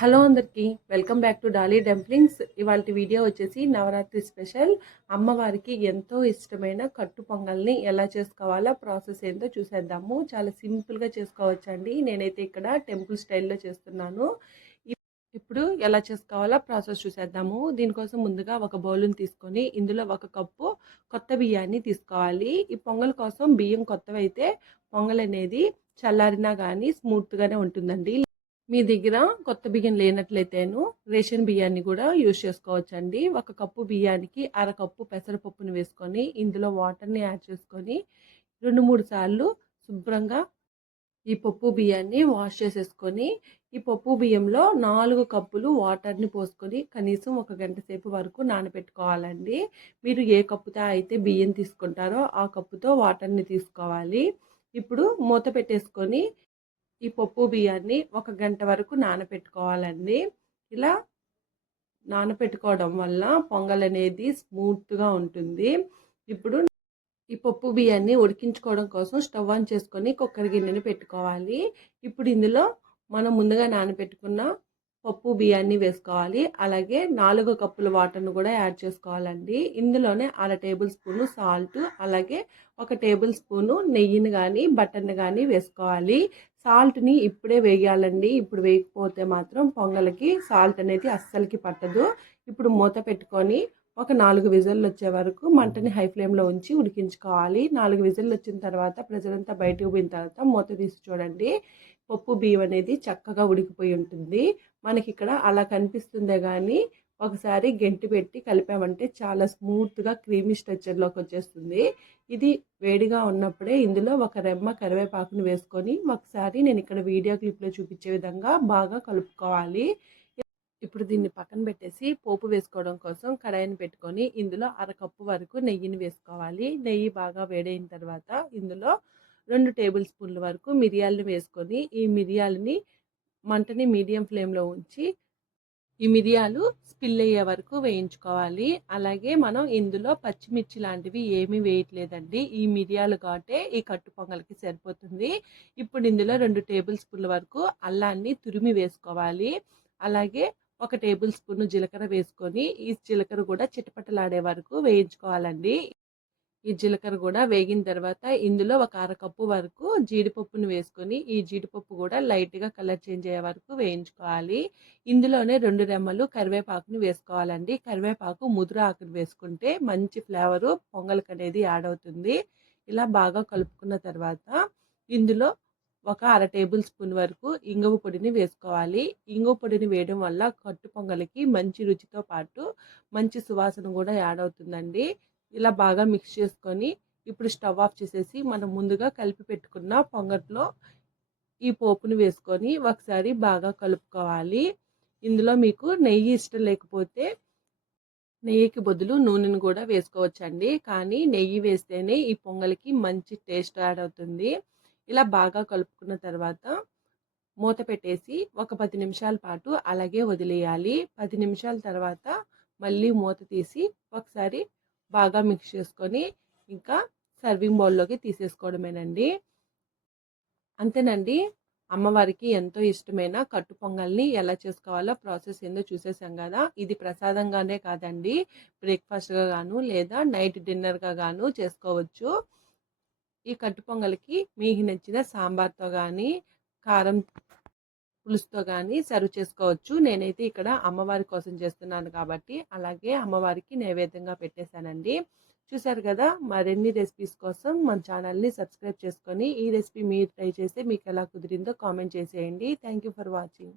Hello అందరికీ welcome back to Dolly dumplings. ఇవాళ video వచ్చేసి నవరాత్రి స్పెషల్. అమ్మవారికి ఎంతో ఇష్టమైన కట్టు పొంగల్ని ఎలా చేసుకోవాలో ప్రాసెస్ ఏంటో చూసేద్దాము. చాలా సింపుల్గా చేసుకోవచ్చండి. నేనైతే ఇక్కడ టెంపుల్ స్టైల్లో చేస్తున్నాను. ఇప్పుడు ఎలా చేసుకోవాలో ప్రాసెస్ చూసేద్దాము. దీనికోసం ముందుగా ఒక బౌల్ని తీసుకొని ఇందులో ఒక కప్పు కొత్త బియ్యాన్ని తీసుకోవాలి. ఈ పొంగల్ కోసం బియ్యం కొత్తవైతే పొంగల్ అనేది చల్లారినా కానీ స్మూత్గానే ఉంటుందండి. మీ దగ్గర కొత్త బియ్యం లేనట్లయితేను రేషన్ బియ్యాన్ని కూడా యూజ్ చేసుకోవచ్చండి. ఒక కప్పు బియ్యానికి అర కప్పు పెసరపప్పుని వేసుకొని ఇందులో వాటర్ని యాడ్ చేసుకొని రెండు మూడు సార్లు శుభ్రంగా ఈ పప్పు బియ్యాన్ని వాష్ చేసేసుకొని ఈ పప్పు బియ్యంలో నాలుగు కప్పులు వాటర్ని పోసుకొని కనీసం ఒక గంట సేపు వరకు నానబెట్టుకోవాలండి. మీరు ఏ కప్పుతో అయితే బియ్యం తీసుకుంటారో ఆ కప్పుతో వాటర్ని తీసుకోవాలి. ఇప్పుడు మూత పెట్టేసుకొని ఈ పప్పు బియ్యాన్ని ఒక గంట వరకు నానబెట్టుకోవాలండి ఇలా నానబెట్టుకోవడం వల్ల పొంగల్ అనేది స్మూత్గా ఉంటుంది. ఇప్పుడు ఈ పప్పు బియ్యాన్ని ఉడికించుకోవడం కోసం స్టవ్ ఆన్ చేసుకొని కుక్కర్ గిన్నెని పెట్టుకోవాలి. ఇప్పుడు ఇందులో మనం ముందుగా నానబెట్టుకున్న పప్పు బియ్యాన్ని వేసుకోవాలి. అలాగే నాలుగు కప్పుల వాటర్ను కూడా యాడ్ చేసుకోవాలండి. ఇందులోనే అర టేబుల్ స్పూను సాల్ట్ అలాగే ఒక టేబుల్ స్పూను నెయ్యిని కానీ బటర్ని కానీ వేసుకోవాలి. సాల్ట్ని ఇప్పుడే వేయాలండి. ఇప్పుడు వేయకపోతే మాత్రం పొంగలకి సాల్ట్ అనేది అస్సలకి పట్టదు. ఇప్పుడు మూత పెట్టుకొని ఒక నాలుగు విజిల్లు వచ్చే వరకు మంటని హై ఫ్లేమ్లో ఉంచి ఉడికించుకోవాలి. నాలుగు విజిల్లు వచ్చిన తర్వాత ప్రజలంతా బయటకు పోయిన తర్వాత మూత తీసి చూడండి. పప్పు బియ్యం అనేది చక్కగా ఉడికిపోయి ఉంటుంది. మనకి ఇక్కడ అలా కనిపిస్తుందే కానీ ఒకసారి గెంటి పెట్టి కలిపామంటే చాలా స్మూత్గా క్రీమీ స్ట్రక్చర్లోకి వచ్చేస్తుంది. ఇది వేడిగా ఉన్నప్పుడే ఇందులో ఒక రెమ్మ కరివేపాకుని వేసుకొని ఒకసారి నేను ఇక్కడ వీడియో క్లిప్లో చూపించే విధంగా బాగా కలుపుకోవాలి. ఇప్పుడు దీన్ని పక్కన పెట్టేసి పోపు వేసుకోవడం కోసం కడాయిని పెట్టుకొని ఇందులో అరకప్పు వరకు నెయ్యిని వేసుకోవాలి. నెయ్యి బాగా వేడైన తర్వాత ఇందులో రెండు టేబుల్ స్పూన్ల వరకు మిరియాలను వేసుకొని ఈ మిరియాలని మంటని మీడియం ఫ్లేమ్లో ఉంచి ఈ మిరియాలు స్పిల్ అయ్యే వరకు వేయించుకోవాలి. అలాగే మనం ఇందులో పచ్చిమిర్చి లాంటివి ఏమీ వేయట్లేదండి. ఈ మిరియాలు కాబట్టి ఈ కట్టు పొంగల్కి సరిపోతుంది. ఇప్పుడు ఇందులో రెండు టేబుల్ స్పూన్ల వరకు అల్లాన్ని తురిమి వేసుకోవాలి. అలాగే ఒక టేబుల్ స్పూన్ జీలకర్ర వేసుకొని ఈ జీలకర్ర కూడా చిటపటలాడే వరకు వేయించుకోవాలండి. ఈ జీలకర్ర కూడా వేగిన తర్వాత ఇందులో ఒక అరకప్పు వరకు జీడిపప్పును వేసుకొని ఈ జీడిపప్పు కూడా లైట్గా కలర్ చేంజ్ అయ్యే వరకు వేయించుకోవాలి. ఇందులోనే రెండు రెమ్మలు కరివేపాకుని వేసుకోవాలండి. కరివేపాకు ముదురు ఆకును వేసుకుంటే మంచి ఫ్లేవరు పొంగల్కి అనేది యాడ్ అవుతుంది. ఇలా బాగా కలుపుకున్న తర్వాత ఇందులో ఒక అర టేబుల్ స్పూన్ వరకు ఇంగువ పొడిని వేసుకోవాలి. ఇంగువ పొడిని వేయడం వల్ల కట్టు పొంగలికి మంచి రుచితో పాటు మంచి సువాసన కూడా యాడ్ అవుతుందండి. ఇలా బాగా మిక్స్ చేసుకొని ఇప్పుడు స్టవ్ ఆఫ్ చేసేసి మనం ముందుగా కలిపి పెట్టుకున్న పొంగట్లో ఈ పోపును వేసుకొని ఒకసారి బాగా కలుపుకోవాలి. ఇందులో మీకు నెయ్యి ఇష్టం లేకపోతే నెయ్యికి బదులు నూనెను కూడా వేసుకోవచ్చండి. కానీ నెయ్యి వేస్తేనే ఈ పొంగల్కి మంచి టేస్ట్ యాడ్ అవుతుంది. ఇలా బాగా కలుపుకున్న తర్వాత మూత పెట్టేసి ఒక పది నిమిషాల పాటు అలాగే వదిలేయాలి. పది నిమిషాల తర్వాత మళ్ళీ మూత తీసి ఒకసారి బాగా మిక్స్ చేసుకొని ఇంకా సర్వింగ్ బౌల్లోకి తీసేసుకోవడమేనండి. అంతేనండి అమ్మవారికి ఎంతో ఇష్టమైన కట్టు పొంగల్ని ఎలా చేసుకోవాలో ప్రాసెస్ ఏందో చూసేసాం కదా. ఇది ప్రసాదంగానే కాదండి బ్రేక్ఫాస్ట్గా గాను లేదా నైట్ డిన్నర్గా గాను చేసుకోవచ్చు. ఈ కట్టు పొంగల్కి మీకు నచ్చిన సాంబార్తో కానీ కారం పులుసుతో కానీ సర్వ్ చేసుకోవచ్చు. నేనైతే ఇక్కడ అమ్మవారి కోసం చేస్తున్నాను కాబట్టి అలాగే అమ్మవారికి నైవేద్యంగా పెట్టేశానండి. చూసారు కదా మరిన్ని రెసిపీస్ కోసం మన ఛానల్ని సబ్స్క్రైబ్ చేసుకొని ఈ రెసిపీ మీరు ట్రై చేస్తే మీకు ఎలా కుదిరిందో కామెంట్ చేసేయండి. Thank for watching.